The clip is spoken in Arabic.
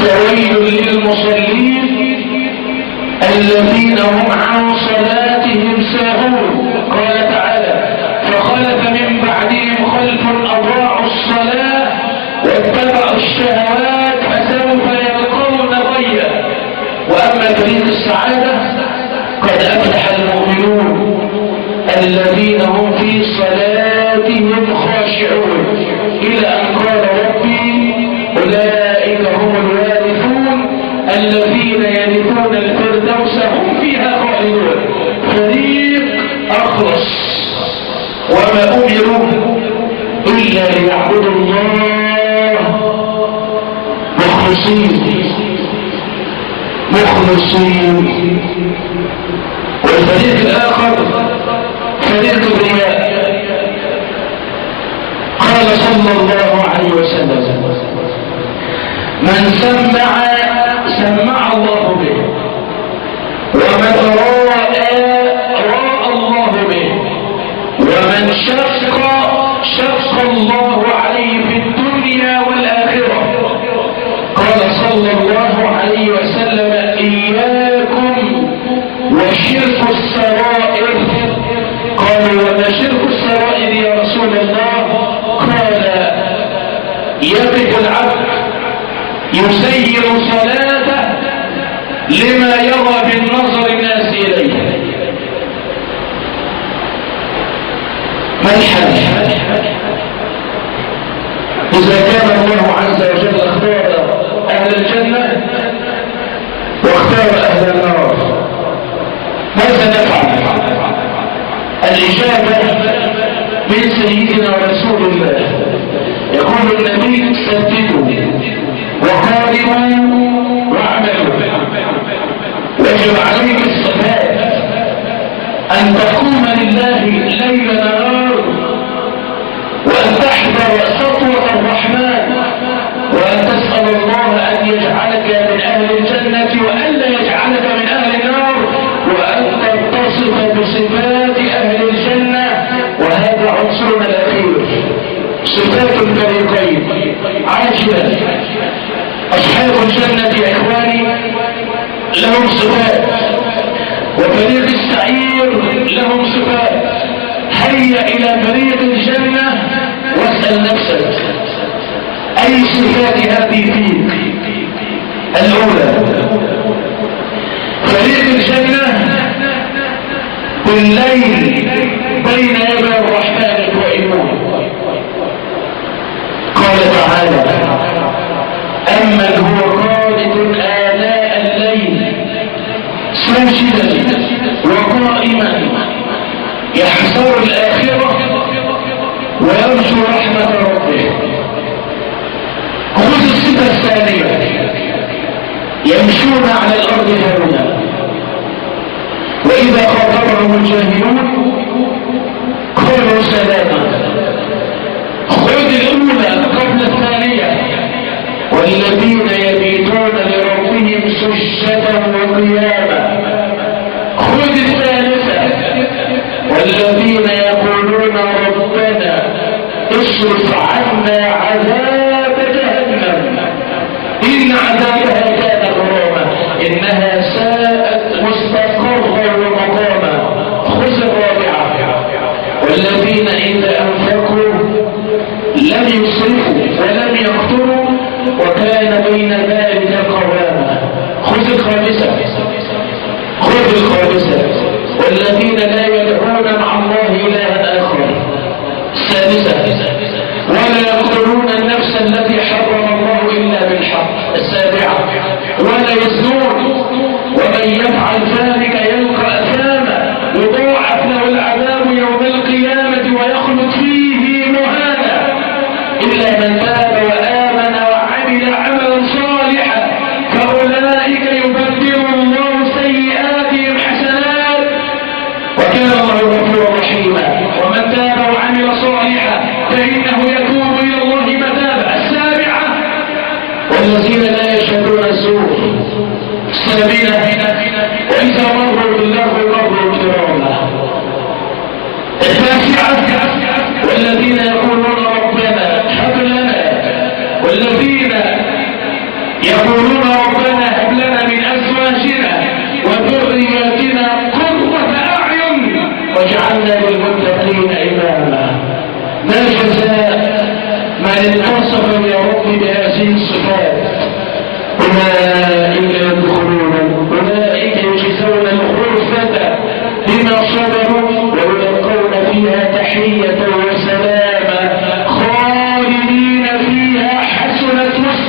فويل للمصلين الذين هم عن صلاتهم ساهون. قال تعالى: فخلف من بعدهم خلف أضاعوا الصلاة واتبعوا الشهوات فسوف يلقون غيا. وأما فريق السعادة قد أفلح المؤمنون الذين هم في صلاتهم خاشعون، إلى أن قال ربي: أولئك هم الوارثون الذين يرثون الفردوس هم فيها خالدون. فريق أخلص وما أمروا إلا ليعبدوا الله مخلصين. والفريق الآخر فريق الرياء. قال صلى الله عليه وسلم: من سمع الله به، ومن راى الله به، ومن شق الله عليه في الدنيا والآخرة. قال صلى الله عليه وسلم: إياكم وشرك السرائر. قالوا: وما شرك السرائر يا رسول الله؟ قال: يقف العبد يسير صلاته لما يرى بالنظر الناس إليه. ما الحل؟ إذا كان الله عز وجل اختار أهل الجنة واختار أهل النار، ماذا نفعل؟ الإجابة من سيدنا رسول الله. يقول النبي: سددوا وقاربوا واعملوا. ويجب عليك الصفات أن تقوم لله ليل نهار، وأن تحذر سطوة الرحمن، وأن تسأل الله أن يجعلك من أهل الجنة وألا يجعلك من أهل النار، وأن تتصف بصفات أهل الجنة. وهذا عنصرنا الأخير، صفات الفريقين عاجلة. أصحاب الجنة يا إخواني لهم صفات، وفريق السعير لهم صفات. هيا إلى فريق الجنة واسأل نفسك: أي صفات هذه فيك؟ الأولى: فريق الجنة بالليل بين يدي الرحمن قائمون. قال تعالى: أمن هو قانت آلاء الليل ساجدا وقائما يحذر الآخرة ويرجو رحمة ربه. خذ الصفة الثانية: يمشون على الأرض هونا وإذا خاطبهم الجاهلون قالوا سلاما. خذ الأولى قبل الثانية: والذين يبيتون لربهم سجدا وقياما. خذ الثالثة: والذين يقولون ربنا اصرف عنا عذاب جهنم إن عذابها كان غراما إنها ساءت مستقرا ومقاما. خذ الرابعة: والذين إذا أنفقوا لم يسرفوا ولم يقتروا وكان بين ذلك قواما. خذ الخامسة: والذين لا يدعون مع الله إلها آخر. السادسة: ولا يقتلون النفس التي حرم الله إلا بالحق. السابعة: ولا يزنون ومن يفعل ذلك يلقى أثاما يضاعف له العذاب يوم القيامة ويخلد فيه مهانا إلا من تاب وآمن وعمل عملا صالحا فأولئك يبدل الله سيئاتهم حسنات وكان الله غفورا رحيما. ومن تاب وعمل صالحا فإنه يتوب إلى الله متابا. السابعة: والذين لا يشهدون الزور. السابعة: وإذا مروا باللغو مروا كراما. التاسعة: والذين يقولون ربنا هب لنا. والذين يقولون ربنا هب لنا من أزواجنا وذرياتنا قرة أعين واجعلنا للمتقين إماما. ما جزاء من اتصف يا رب بهذه الصفات؟ أولئك يجزون الغرفة بما صبروا ويلقون فيها تحية